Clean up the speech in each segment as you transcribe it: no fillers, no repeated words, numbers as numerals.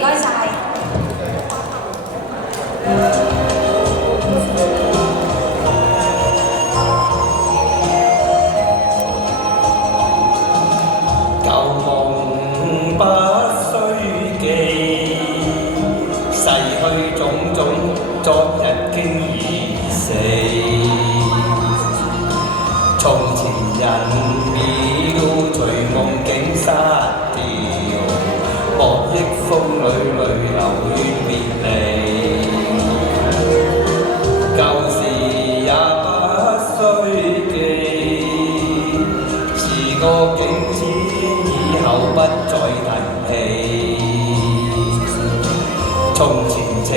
該晒。舊夢不須記，逝去種種，昨日經已死。從前人秒隨夢境失掉，莫憶風裏淚流怨別離。舊時也不須記，是個景遷以後不再提起。從前情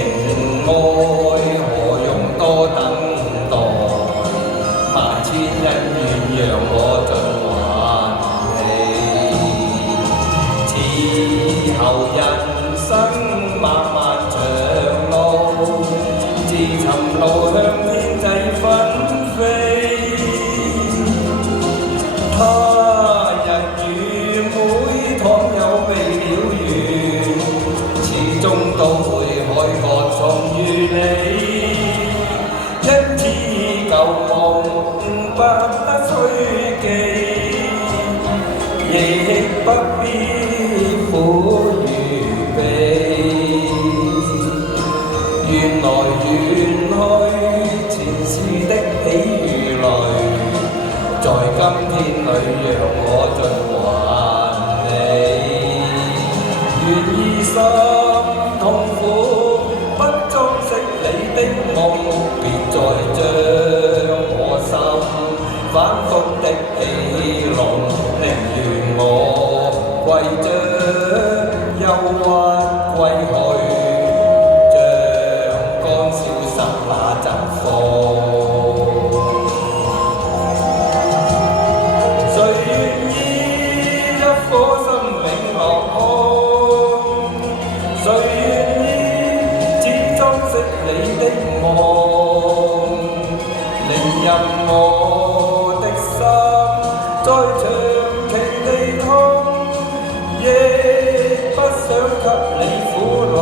愛何用多等待，萬千恩怨讓我盡還起。此後人生漫漫長路，自尋路向天際紛飛。他日與每倘有未了緣，始終都會海角重遇你。因此舊夢不須記，亦不必苦與悲。緣來緣去，前世的喜與淚，在今天裏讓我盡還你。願意心痛苦，不裝飾你的夢，別再將我心反覆的戲弄。寧願我為着憂鬱歸去，像剛消失那陣風。誰願意一顆生命落空？誰願意只裝飾你的夢？寧任我的心再長期地痛，亦不想給你苦惱。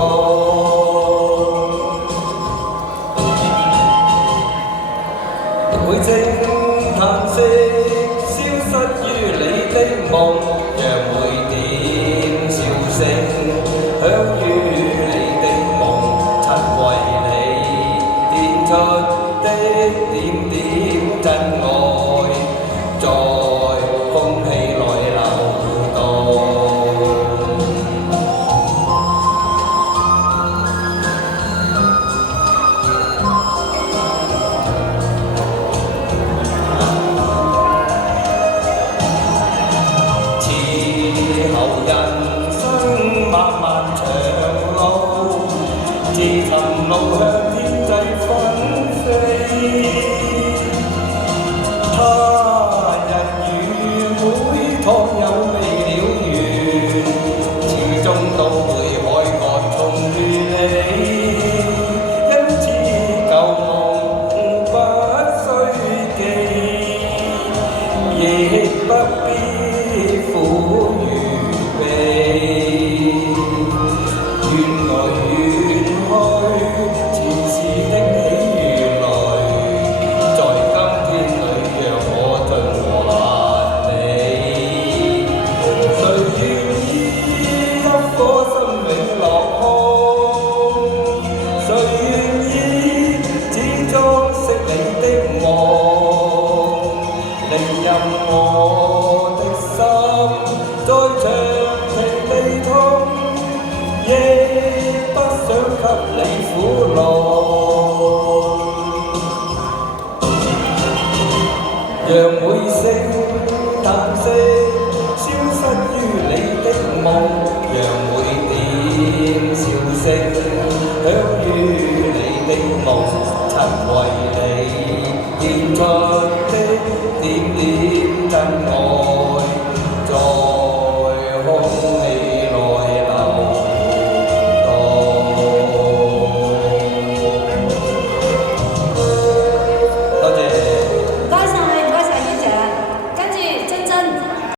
每聲嘆息消失於你的夢，讓每點笑聲響於你的夢，曾為你獻出的點點真愛，在空氣內流動。此後人生漫漫長路，自尋路向天際紛飛。他日與每倘有未了緣，始終都會海角重遇你。因此舊夢不須記，亦不必苦與悲。緣來緣去，前世的喜與淚，在今天裏讓我盡還你。誰願意一顆生命落空？誰願意只裝飾你的夢？寧任我的心再長期地痛，亦不想給你苦惱。